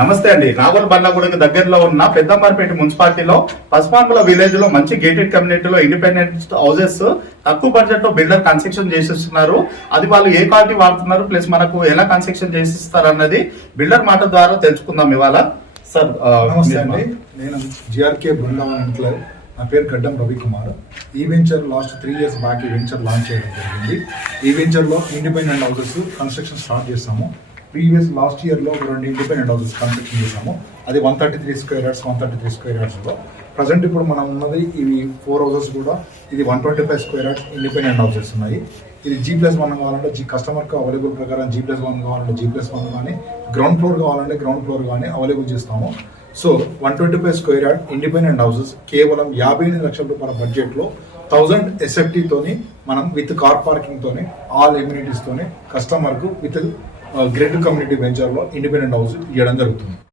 నమస్తే అండి. నాగోల్ బండ్లగూడకు దగ్గరలో ఉన్న పెద్దంబర్పేట మున్సిపాలిటీలో పసుపాంబుల విలేజ్ లో మంచి గేటెడ్ కమ్యూనిటీలో ఇండిపెండెంట్ హౌసెస్ తక్కువ బడ్జెట్ లో బిల్డర్ కన్స్ట్రక్షన్ చేసిస్తున్నారు. అది వాళ్ళు ఏ క్వాలిటీ వాడుతున్నారు, ప్లస్ మనకు ఎలా కన్స్ట్రక్షన్ చేసిస్తారు అన్నది బిల్డర్ మాట ద్వారా తెలుసుకుందాం ఇవాళ. సార్ నమస్తే అండి, నేను జిఆర్కే బృందావన్ ఎన్క్లేవ్. నా పేరు గడ్డం రవికుమార్. ఈ వెంచర్ లాస్ట్ 3 years బ్యాక్ ఈ వెంచర్ లాంచ్ చేయడం జరిగింది. ఈ వెంచర్లో ఇండిపెండెంట్ హౌసెస్ కన్స్ట్రక్షన్ స్టార్ట్ చేస్తాము. లాస్ట్ ఇయర్లో 2 ఇండిపెండెంట్ హౌసెస్ కన్స్ట్రక్షన్ చేసాము. అది 133 square yards 133 square yardsలో. ప్రజెంట్ ఇప్పుడు మనం ఉన్నది ఇవి 4 houses కూడా. ఇది 125 square yards ఇండిపెండెంట్ హౌసెస్ ఉన్నాయి. ఇది G+1 కావాలంటే కస్టమర్కి అవైలబుల్ ప్రకారం G+1 కావాలంటే G+1 కానీ, గ్రౌండ్ ఫ్లోర్ కావాలంటే గ్రౌండ్ ఫ్లోర్ కానీ అవైలబుల్ చేస్తాము. So 125 square yard independent houses కేవలం 58 లక్షల రూపాయల బడ్జెట్లో 1000 SFT తోని మనం విత్ కార్ పార్కింగ్ తోని ఆల్ ఎమ్యూనిటీస్ తోని కస్టమర్కు విత్ గ్రేటర్ కమ్యూనిటీ వెంచర్లో ఇండిపెండెంట్ హౌస్ ఇవ్వడం జరుగుతుంది.